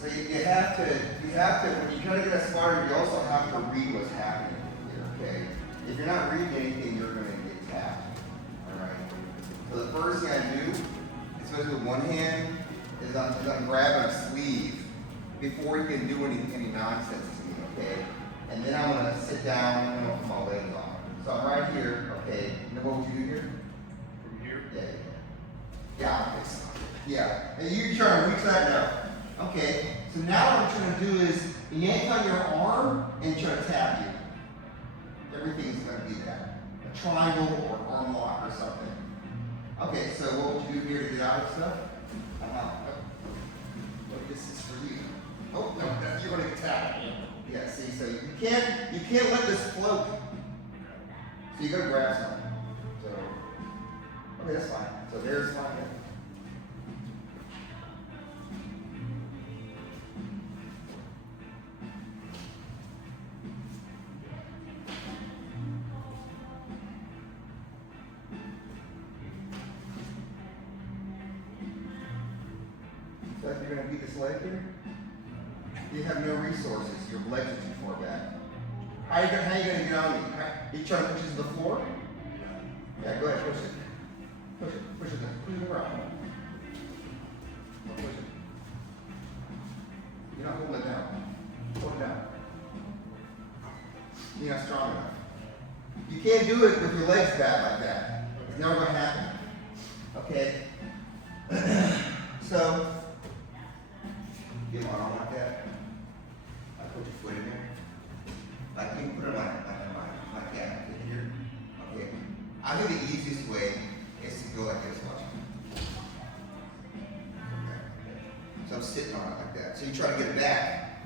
So you have to, when you try to get a spotter, you also have to read what's happening here, okay? If you're not reading anything, you're gonna get tapped, all right? So the first thing I do, especially with one hand, is I'm grabbing a sleeve before you can do any nonsense to me, okay? And then I'm gonna sit down and I'm gonna put my legs on. So I'm right here, okay? You know what would you do here? From here? Yeah, yeah. And you try to reach that now. Okay, so now what I'm trying to do is yank on your arm and try to tap you. Everything's going to be that. A triangle or arm lock or something. Okay, so what would you do here to get out of stuff? Look, this is for you. Oh, no, you're going to get tapped. Yeah, see, so you can't let this float. So you got to grab something. So, okay, that's fine. So there's my head. So if you're going to beat this leg here, you have no resources. Your legs are too far back. How are you going to get on me? You trying to push it to the floor? Yeah, go ahead, push it. Push it, push it around. Push it. You're not holding it down. Hold it down. You're not strong enough. You can't do it with your legs back like that. It's never going to happen. Okay? So, get my arm like that. I put your foot in there. Like you can put it like that here. Okay. I think the easiest way is to go like this, watch. Okay. So I'm sitting on it like that. So you try to get it back.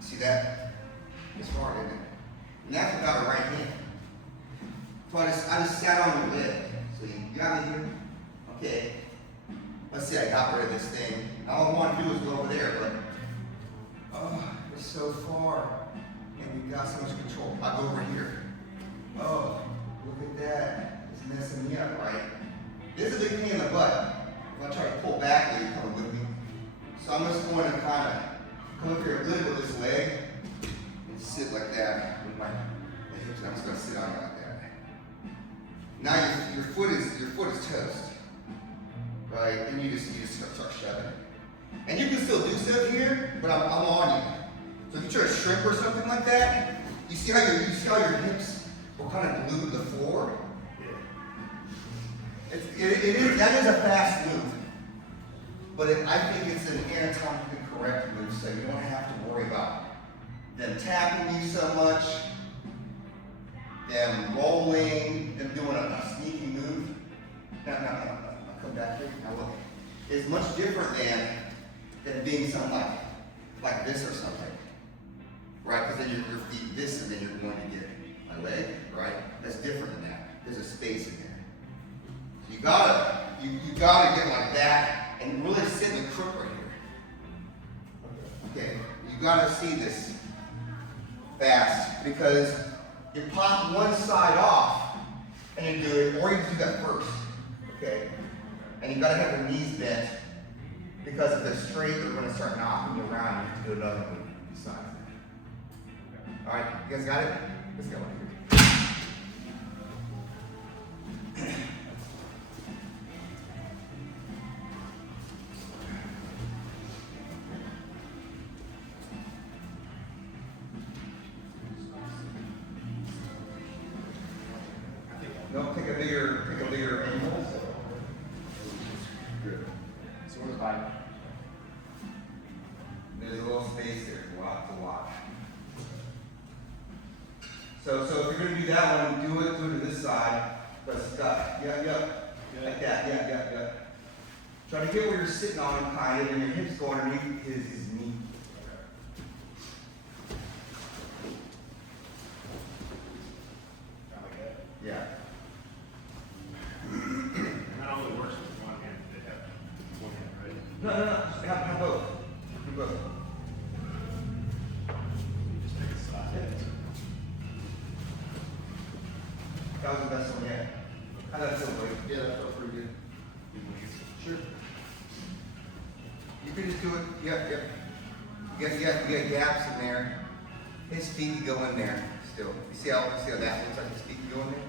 See that? It's hard, isn't it? And that's without a right hand. So I just sat on your leg. So you got me here? Okay. Let's see, I got rid of this thing. All I want to do is go over there, but it's so far. And we got so much control. I go over here. Oh, look at that. It's messing me up, right? This is a big pain in the butt. If I try to pull back, you're coming with me. So I'm just going to kind of come up here a little with this leg and sit like that with my hips. I'm just going to sit on it like that. Now your foot is toast, right? And you just start shoving. And you can still do stuff here, but I'm on you. So if you try to shrimp or something like that, you see how your hips will kind of glue to the floor? That is a fast move. But I think it's an anatomically correct move, so you don't have to worry about them tapping you so much, them rolling, them doing a sneaky move. No, come back here. Now look. It's much different than being something like this or something. Right? Because then your feet this and then you're going to get my leg, right? That's different than that. There's a space in there. You gotta get like that and really sit in the crook right here. Okay, you gotta see this fast because you pop one side off and you do it, or you do that first. Okay, and you gotta have your knees bent because if they're straight, they're gonna start knocking you around. You have to do another one besides that. All right, you guys got it? Let's go. Don't pick a bigger angle. Good. So where's the bike? There's a little space there to watch. So if you're gonna do that one, do it to this side. But stuck. Yeah. Like that. Yeah. Try to get where you're sitting on him kind of, and your hips go underneath his knee. Kind of like that. Yeah. And that only works with one hand. They have one hand, right? No. Have both. Do both. You just pick a side. That was the best one yet. How'd that feel, buddy? Yeah, that felt pretty good. Sure. can just do it. Yep, yep. You got gaps in there. His feet can go in there still. You see how that looks like his feet can go in there?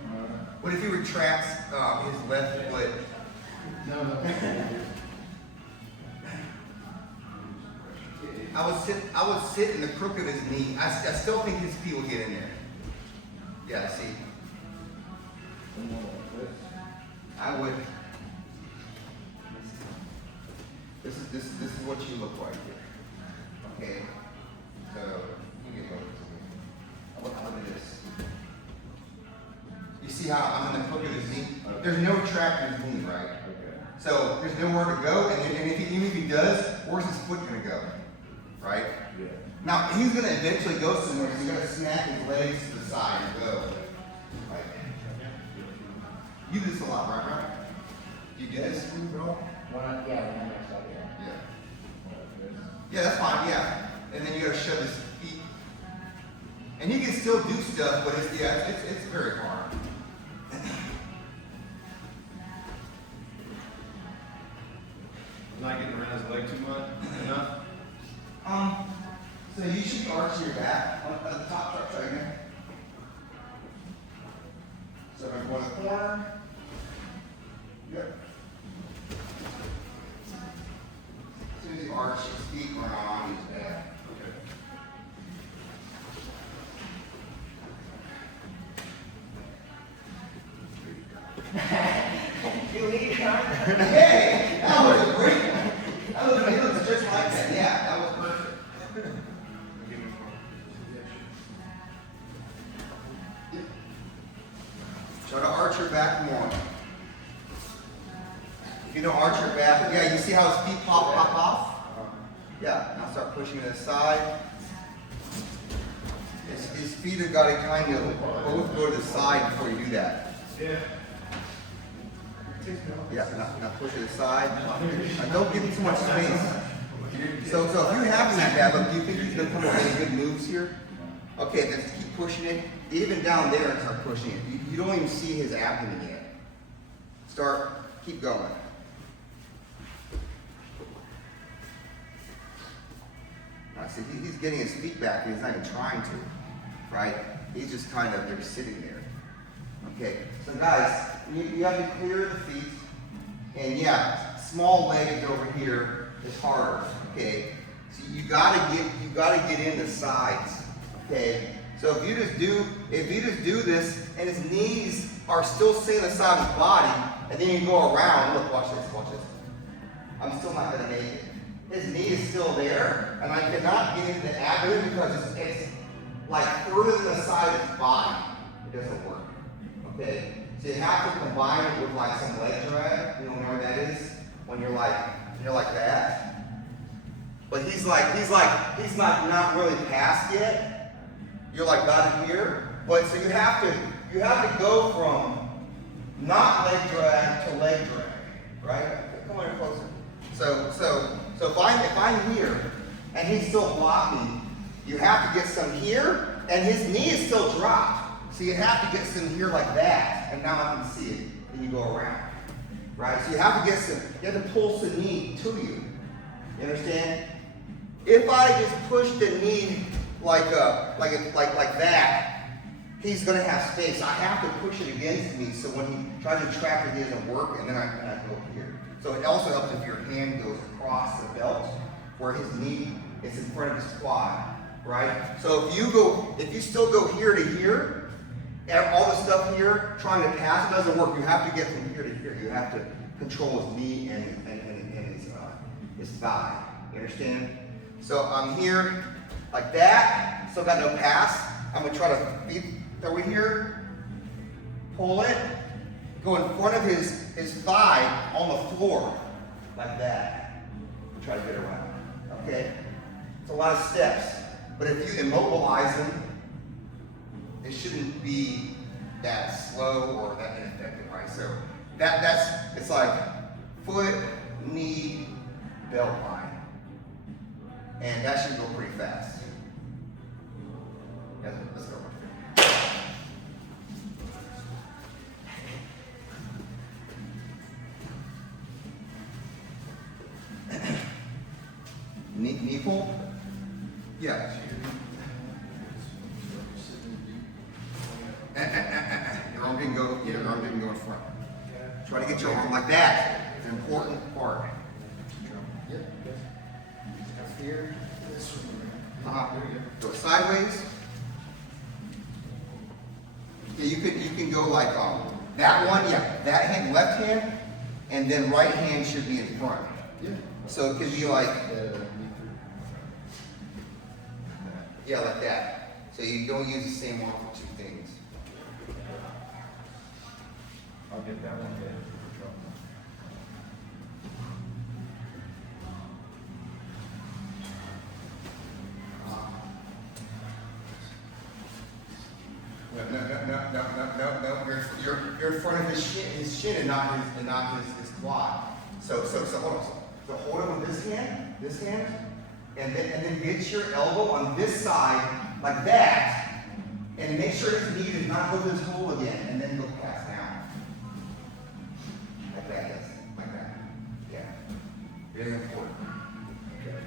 What if he retracts his left foot? No. I would sit in the crook of his knee. I still think his feet will get in there. Yeah, see. I would. This is what you look like here. Okay. So you get over to me. Look at this. You see how I'm in the crook of his knee? There's no track in his knee, right? So there's nowhere to go, and even if he does, where's his foot gonna go? Right? Yeah. Now he's gonna eventually go somewhere, so he's gonna snap his legs to the side and go. Right? You do this a lot, right? You do this? Yeah. Yeah, that's fine, yeah. And then you gotta shove his feet. And he can still do stuff, but it's very hard. Not getting around his leg too much, enough? So you should arch your back on the top truck right here. So if I go in the corner. Yep. As soon as you arch his feet, we're on his back. Hey, that was a great one. He looks just like that. Yeah, that was perfect. Try to arch your back more. If you don't arch your back, yeah, you see how his feet pop off? Yeah, now start pushing to the side. His feet have got to kind of both go to the side before you do that. Yeah. Yeah, now push it aside. Don't give him too much space. So if you have him like that, but do you think he's going to come up with any good moves here? Okay, then keep pushing it. Even down there and start pushing it. You don't even see his abdomen yet. Keep going. Now see, he's getting his feet back, and he's not even trying to, right? He's just kind of there sitting there. Okay, so guys, you have to clear the feet, and yeah, small legs over here is harder. Okay, so you gotta get in the sides. Okay, so if you just do this, and his knees are still staying on the side of his body, and then you go around. Look, watch this. I'm still not gonna make it. His knee is still there, and I cannot get into the abdomen because it's like further than the side of his body. It doesn't work. Okay, so you have to combine it with like some leg drag. You know where that is? When you're like that. But he's not really past yet. You're like got it here. But so you have to go from not leg drag to leg drag, right? Come on closer. So if I'm here and he's still blocking, you have to get some here, and his knee is still dropped. So you have to get some here like that, and now I can see it, and you go around, right? So you have to pull the knee to you. You understand? If I just push the knee like that, he's gonna have space. I have to push it against me, so when he tries to trap it, it doesn't work, and then I go up here. So it also helps if your hand goes across the belt, where his knee is in front of his quad, right? So if you still go here to here, and all the stuff here, trying to pass, it doesn't work. You have to get from here to here. You have to control his knee and his thigh. You understand? So I'm here like that. Still got no pass. I'm gonna try to feet over here, pull it, go in front of his thigh on the floor like that. Try to get around. Okay? It's a lot of steps, but if you immobilize him, it shouldn't be that slow or that ineffective, right? So it's like foot, knee, belt line. And that should go pretty fast. Let's go. Knee pull? Yeah. Your arm didn't go, yeah, your arm didn't go in front. Try to get your arm like that. It's an important part. Yep. Here. Go sideways. Yeah, you can go like that one, yeah, that hand, left hand, and then right hand should be in front. Yeah. So it could be like, yeah, like that. So you don't use the same arm for two things. I'll get that one. No. You're in front of his shin and not his quad. So hold on. So hold it with this hand, and then get your elbow on this side like that, and make sure his knee does not go this hole again, and then go past down. Like that, yes. Like that. Yeah. Very important. Okay.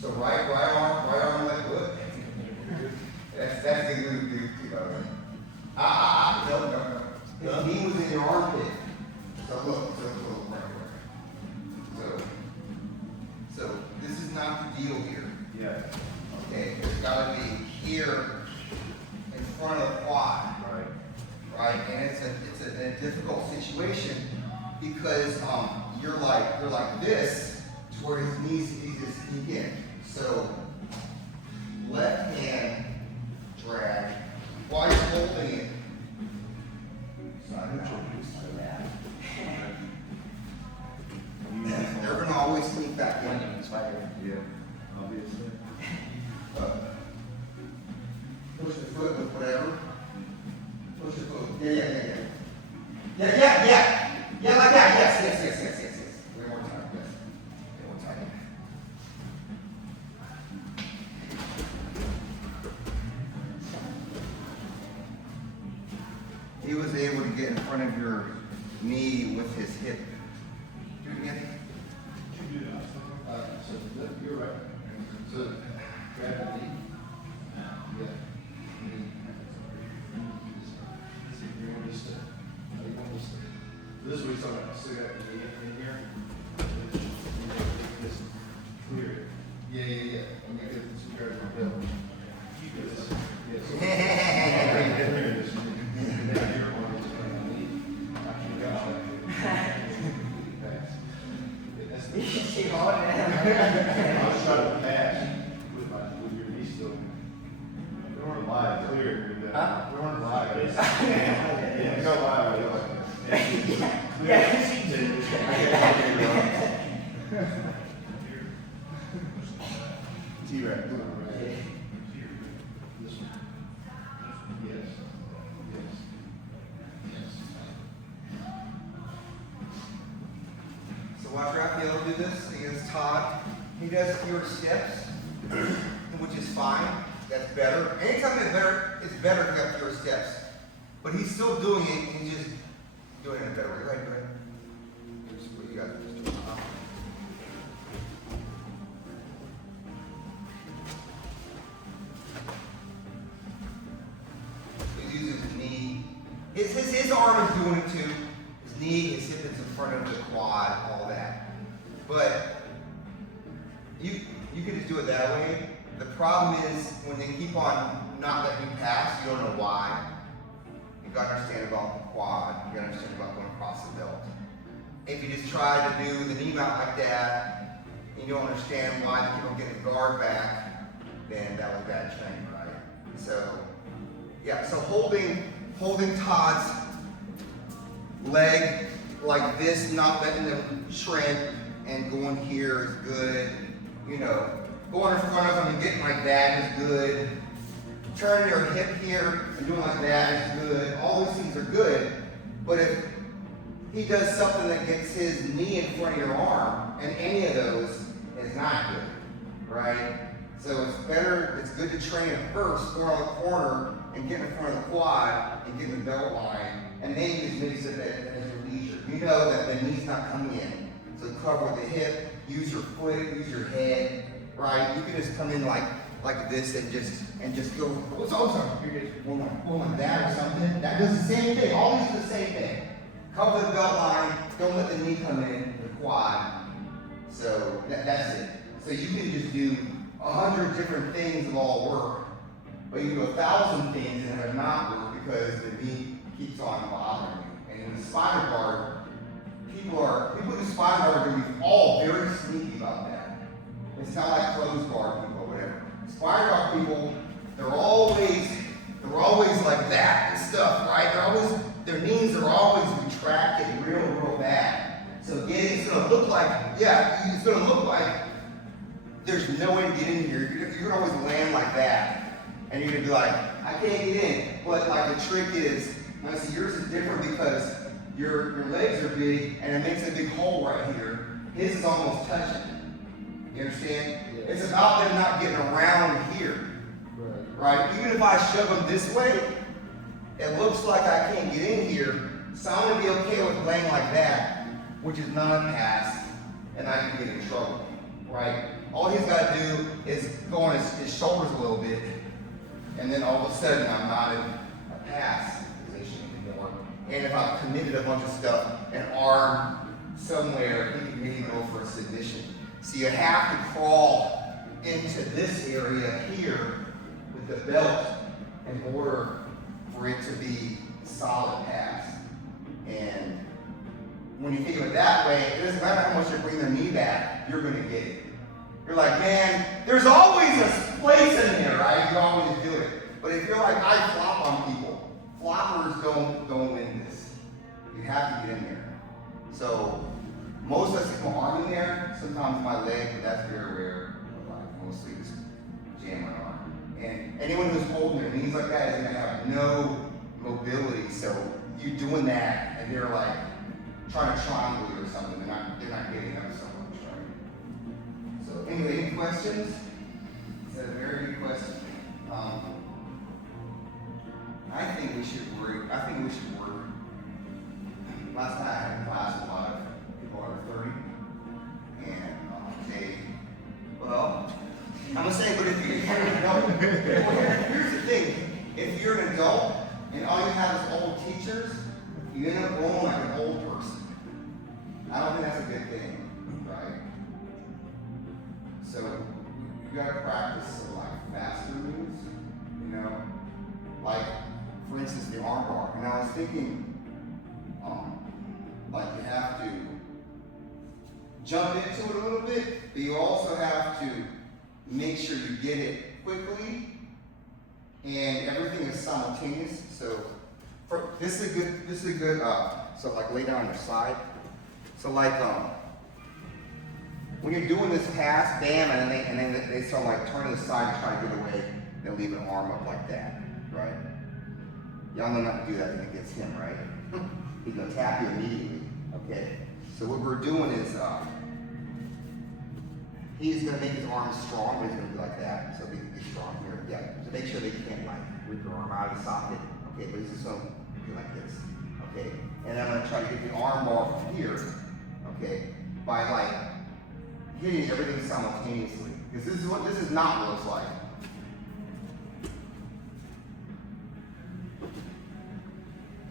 So right arm like good. That's the good. No. His knee was in your armpit. So look, right. So this is not the deal here. Yeah. Okay, it's gotta be here in front of the quad. Right? And it's a difficult situation because you're like this to where his knees just sneak in. So left hand drag while you're holding it. They're gonna always sneak back in. Yeah. Obviously. Push the foot with whatever. Push the foot. Yeah, like that. Yes. Way more time. Yes. Way more time. He was able to get in front of your knee with his hip. Do it again. So you're right. So grab the knee. Yeah. This is what he's talking about. Stick that knee in here. Just clear it. Yeah. I'm gonna get some guards on bill. Keep this. Yes. I was trying to pass with your knee still. We weren't live, clear. Huh? We weren't live. Yeah, go live. I go like T-Rex. This one. Yes. So watch Raphael do this against Todd. He does fewer steps, which is fine. That's better. Anytime it's better if you have fewer steps. But he's still doing it, and he's just doing it in a better way. Go ahead. Here's what you got. He's using his knee. His arm is doing it too. His knee, his hip is in front of the quad, all that. But you can just do it that way. The problem is when they keep on not letting you pass, you don't know why. You gotta understand about the quad. You gotta understand about going across the belt. If you just try to do the knee mount like that, and you don't understand why they keep on getting the guard back, then that was bad training, right? So, yeah. So holding Todd's leg like this, not letting them shrink, and going here is good. You know, going in front of him and getting like that is good. Turning your hip here and doing like that is good. All these things are good, but if he does something that gets his knee in front of your arm, and any of those is not good, right? So it's good to train at first, go around the corner and get in front of the quad and get in the belt line, and then you just mix it at your leisure. You know that the knee's not coming in. So cover with the hip, use your foot, use your head, right? You can just come in like this and just go, what's also one like that or something. That does the same thing. All these do the same thing. Cover the belt line, don't let the knee come in, the quad. So that's it. So you can just do 100 different things that all work, but you do 1,000 things and have not worked because the knee keeps on bothering you. And in the spider guard, people who spider guard are going to be all very sneaky about that. It's not like closed guard people or whatever. Spider guard people, they're always like that and stuff, right? Their knees are always retracted real bad. So it's gonna look like, it's gonna look like there's no way to get in here. You're gonna always land like that. And you're gonna be like, I can't get in. But like the trick is, see, yours is different because your legs are big and it makes a big hole right here. His is almost touching. You understand? Yeah. It's about them not getting around here. Right? Even if I shove them this way, it looks like I can't get in here. So I'm gonna be okay with laying like that, which is not a pass, and I can get in trouble. Right? All he's got to do is go on his shoulders a little bit, and then all of a sudden I'm not in a pass position anymore. And if I've committed a bunch of stuff, an arm somewhere, he can maybe go for a submission. So you have to crawl into this area here with the belt in order for it to be a solid pass. And when you think of it that way, it doesn't matter how much you bring their knee back, you're going to get it. You're like, man, there's always a place in there, right? You always do it. But if you're like, I flop on people, floppers don't win this. You have to get in there. So most of us stick my arm in there, sometimes my leg, but that's very rare. Like mostly just jam my arm. And anyone who's holding their knees like that is gonna have no mobility. So you doing that and they're like trying to triangle you or something, they're not getting up so much, right? So anyway, any questions? It's a very good question. I think we should work. Last night I had a class with a lot of people under 30, and well, I'm gonna say, but if you're an adult, here's the thing: if you're an adult and all you have is old teachers, you end up going like an old person. I don't think that's a good thing, right? So you gotta practice some like faster moves, you know, like for instance the arm bar. And I was thinking, like you have to jump into it a little bit, but you also have to make sure you get it quickly, and everything is simultaneous. So this is a good. So like lay down on your side. So like when you're doing this pass, bam, and then they start like turn to the side and try to get away. They'll leave an arm up like that, right? Y'all know not to do that when it gets him, right? He's gonna tap you immediately. Okay. So what we're doing is he's gonna make his arms strong, but he's gonna be like that. So be strong here. Yeah. So make sure they can't like rip your arm out of the socket. Okay, but he's just gonna be like this. Okay. And I'm gonna try to get the arm bar from here. Okay. By like hitting everything simultaneously. Because this is not what it's like.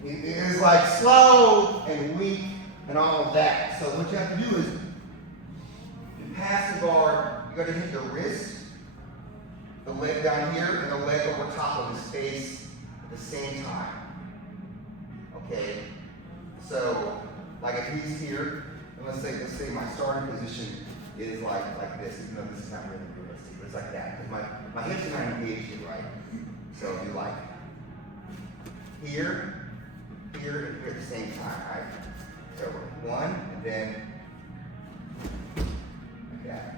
It is like slow and weak and all of that. So what you have to do is, to pass the guard, you got to hit the wrist, the leg down here, and the leg over top of his face at the same time. Okay? So, like if he's here, and let's say my starting position is like this, even though this is not really realistic, but it's like that. Because my hips are not engaged here, right? So if you like here, and here at the same time, right? So one, and then like that.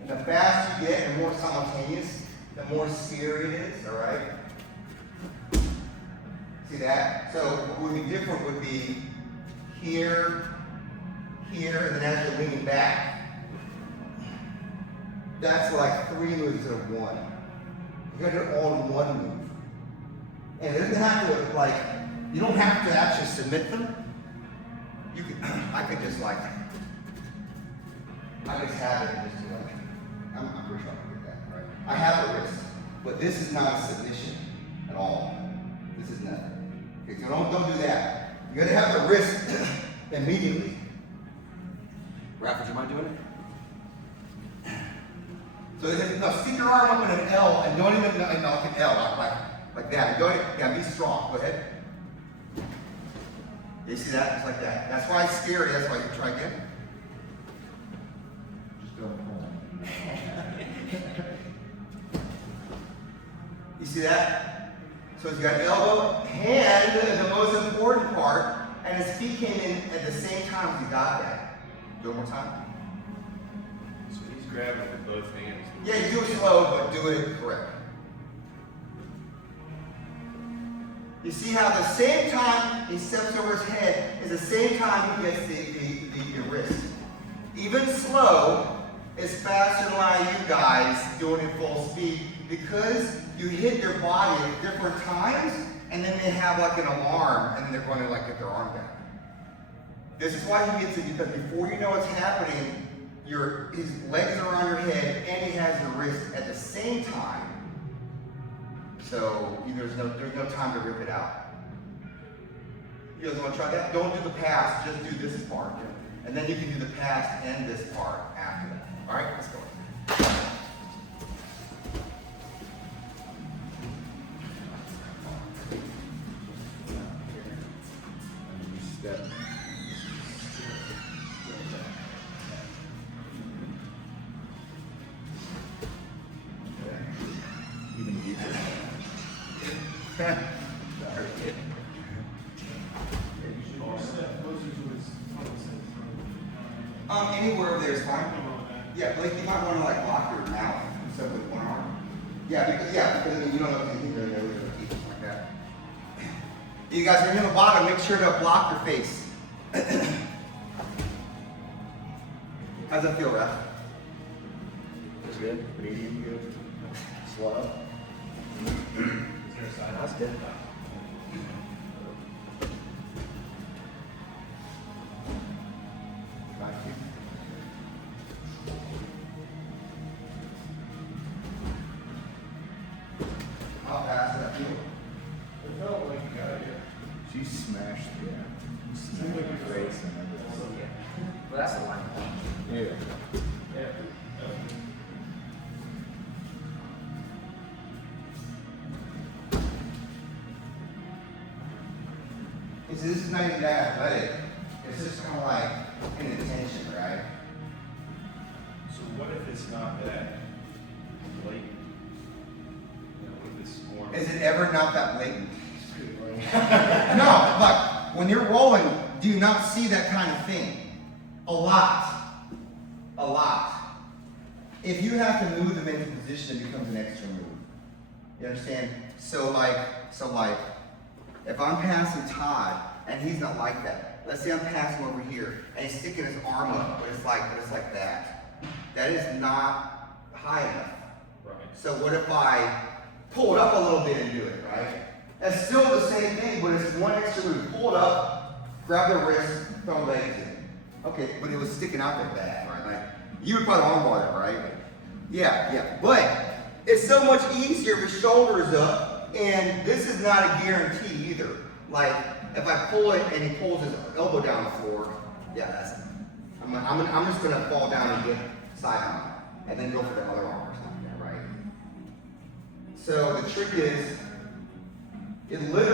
And the faster you get and more simultaneous, the more scary it is, all right? See that? So what would be different would be here, here, and then as you're leaning back. That's like 3 moves in one. You gotta do it all in one move. And it doesn't have to like You don't have to actually submit them. You could, I could just like, I just have it and just do like, I'm pretty sure I can do that, right? I have a wrist, but this is not a submission at all. This is nothing. Okay, so don't do that. You gotta have the wrist immediately. Raph, would you mind doing it? So no, stick your arm up in an L and don't even like an L, like that. Don't, yeah, be strong. Go ahead. You see that? Just like that. That's why it's scary. That's why you try again. Just don't pull. You see that? So he's got elbow, hand, the most important part, and his feet came in at the same time as he got that. Do it one more time. So he's grabbing with both hands. Yeah, you do it slow, but do it correct. You see how the same time he steps over his head is the same time he gets the wrist. Even slow is faster than a lot of you guys doing it full speed because you hit your body at different times and then they have like an alarm and then they're going to like get their arm back. This is why he gets it because before you know what's happening, his legs are on your head and he has your wrist at the same time. So there's no time to rip it out. You guys want to try that? Don't do the pass, just do this part. And then you can do the pass and this part after that. All right, let's go. And you step. Even deeper. Sorry. Anywhere over there is fine. Yeah, like you might want to like lock your mouth instead with one arm. Yeah, because I mean, you don't know if anything really knows or keep it like that. You guys are in the bottom, make sure to block your face. How's that feel, Raph? That's good. Medium good. Slow. That's good. Thank you. I'll pass it up to you. It felt like you got it here. She smashed, yeah. Smashed her face and everything. Well, that's a line. Yeah. Yeah. You see, this is not even that athletic. It's just kind of like an intention, right? So what if it's not that blatant? You know, what if it's more? Is it ever not that blatant? No, but when you're rolling, do you not see that kind of thing? A lot. A lot. If you have to move them into position, it becomes an extra move. You understand? So like, if I'm passing Todd and he's not like that, let's say I'm passing over here and he's sticking his arm up, but it's like that. That is not high enough. Right. So what if I pull it up a little bit and do it, right? That's still the same thing, but it's one extra move. Pull it up, grab the wrist, throw legs in. Okay, but it was sticking out like that, right? Like, you would probably armbar that, right? Yeah. But it's so much easier if his shoulder is up, and this is not a guarantee either. Like, if I pull it and he pulls his elbow down the floor, yeah, I'm just gonna fall down and get side on, and then go for the other arm or something, right? So the trick is, it literally